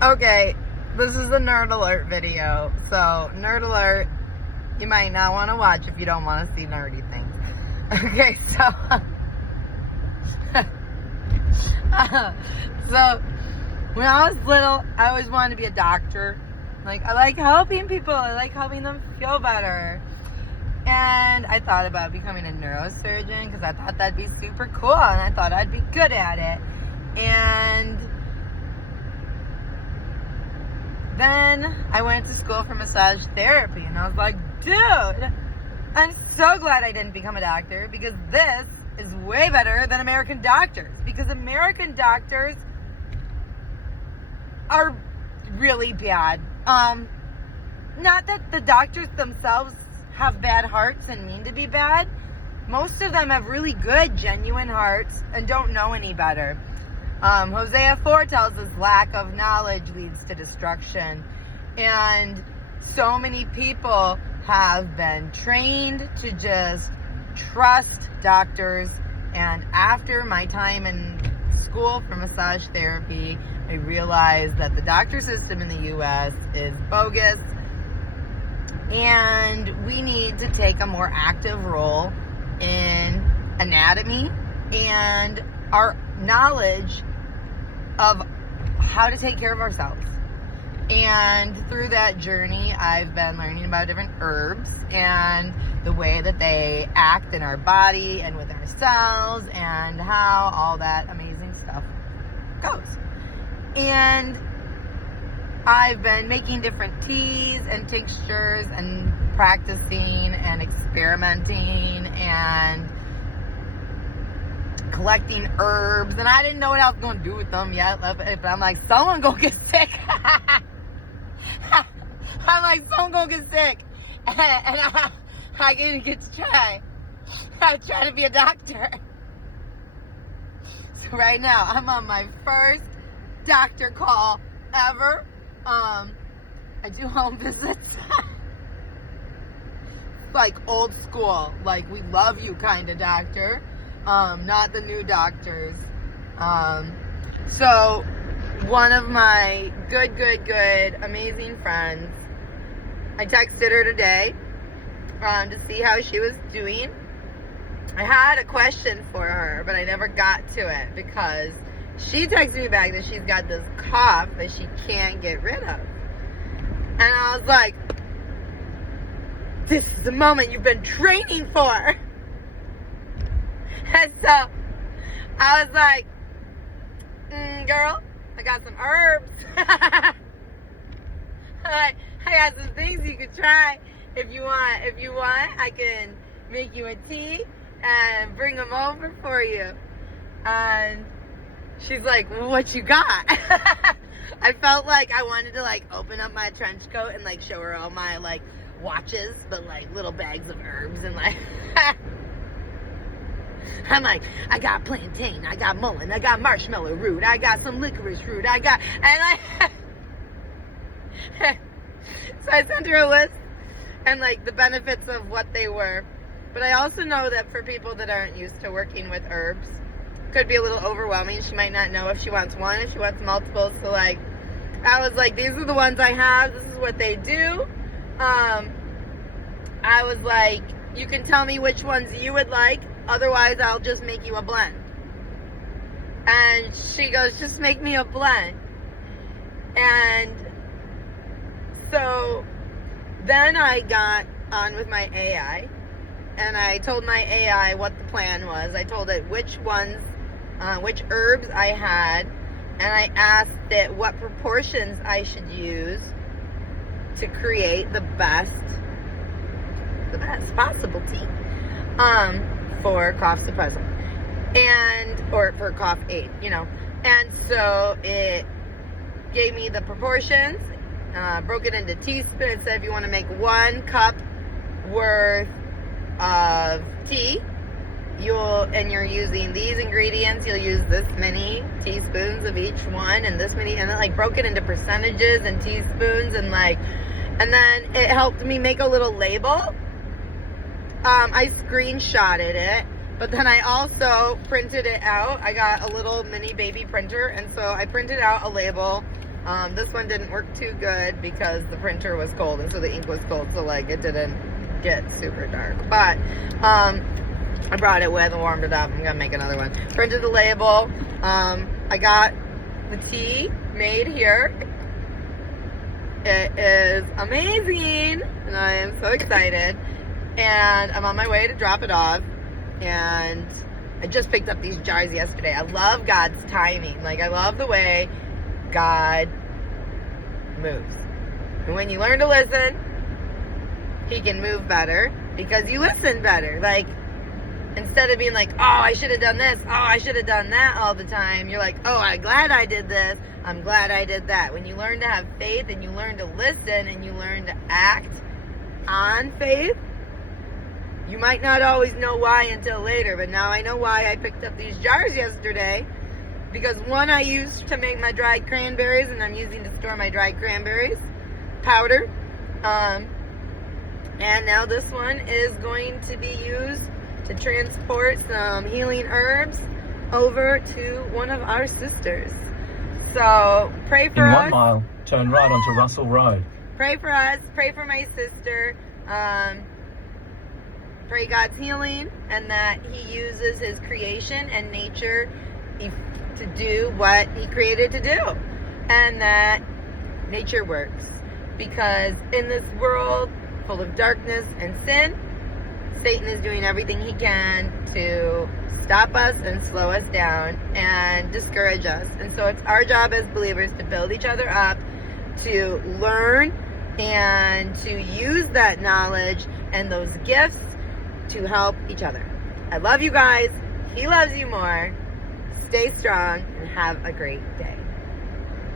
Okay, this is a nerd alert video. So, nerd alert, you might not want to watch if you don't want to see nerdy things. Okay, so when I was little, I always wanted to be a doctor. Like, I like helping people. I like helping them feel better. And I thought about becoming a neurosurgeon because I thought that'd be super cool and I thought I'd be good at it. And then I went to school for massage therapy and I was like, dude, I'm so glad I didn't become a doctor because this is way better than American doctors, because American doctors are really bad. Not that the doctors themselves have bad hearts and mean to be bad. Most of them have really good, genuine hearts and don't know any better. Hosea 4 tells us lack of knowledge leads to destruction. And so many people have been trained to just trust doctors. And after my time in school for massage therapy, I realized that the doctor system in the U.S. is bogus. And we need to take a more active role in anatomy and our knowledge of how to take care of ourselves. And through that journey, I've been learning about different herbs and the way that they act in our body and with our cells and how all that amazing stuff goes. And I've been making different teas and tinctures and practicing and experimenting and collecting herbs, and I didn't know what I was going to do with them yet, but I'm like, someone go get sick. I'm like, someone go get sick, and I get to try. I'm trying to be a doctor. So right now, I'm on my first doctor call ever. I do home visits. Like old school, like we love you kind of doctor. Not the new doctors. So one of my good, amazing friends, I texted her today to see how she was doing. I had a question for her, but I never got to it because she texted me back that she's got this cough that she can't get rid of. And I was like, this is the moment you've been training for. And so I was like, girl, I got some herbs. I got some things you could try if you want. If you want, I can make you a tea and bring them over for you. And she's like, well, what you got? I felt like I wanted to like open up my trench coat and like show her all my like watches, but like little bags of herbs and like I'm like, I got plantain, I got mullein, I got marshmallow root, I got some licorice root, and so I sent her a list and like the benefits of what they were. But I also know that for people that aren't used to working with herbs, it could be a little overwhelming. She might not know if she wants one, if she wants multiple. So like, I was like, these are the ones I have, this is what they do. I was like, you can tell me which ones you would like. Otherwise, I'll just make you a blend. And she goes, just make me a blend. And so then I got on with my AI. And I told my AI what the plan was. I told it which ones, which herbs I had. And I asked it what proportions I should use to create the best possible tea. For cough suppressant or for cough aid, you know. And so it gave me the proportions, broke it into teaspoons. Said if you want to make 1 cup worth of tea, you're using these ingredients, you'll use this many teaspoons of each one and this many, and then like broke it into percentages and teaspoons and then it helped me make a little label. I screenshotted it, but then I also printed it out. I got a little mini baby printer, and so I printed out a label This one didn't work too good because the printer was cold, and so the ink was cold, so like it didn't get super dark. But I brought it with and warmed it up. I'm gonna make another one. Printed the label. I got the tea made here. It is amazing, and I am so excited. And I'm on my way to drop it off. And I just picked up these jars yesterday. I love God's timing. Like, I love the way God moves. And when you learn to listen, He can move better because you listen better. Like, instead of being like, oh, I should have done this, oh, I should have done that all the time, you're like, oh, I'm glad I did this, I'm glad I did that. When you learn to have faith and you learn to listen and you learn to act on faith, you might not always know why until later, but now I know why I picked up these jars yesterday. Because one I used to make my dried cranberries, and I'm using to store my dried cranberries powder. And now this one is going to be used to transport some healing herbs over to one of our sisters. So pray for us. In 1 mile, turn right onto Russell Road. Pray for us. Pray for my sister. Pray God's healing and that He uses His creation and nature to do what He created to do. And that nature works. Because in this world full of darkness and sin, Satan is doing everything he can to stop us and slow us down and discourage us. And so it's our job as believers to build each other up, to learn and to use that knowledge and those gifts to help each other. I love you guys. He loves you more. Stay strong and have a great day.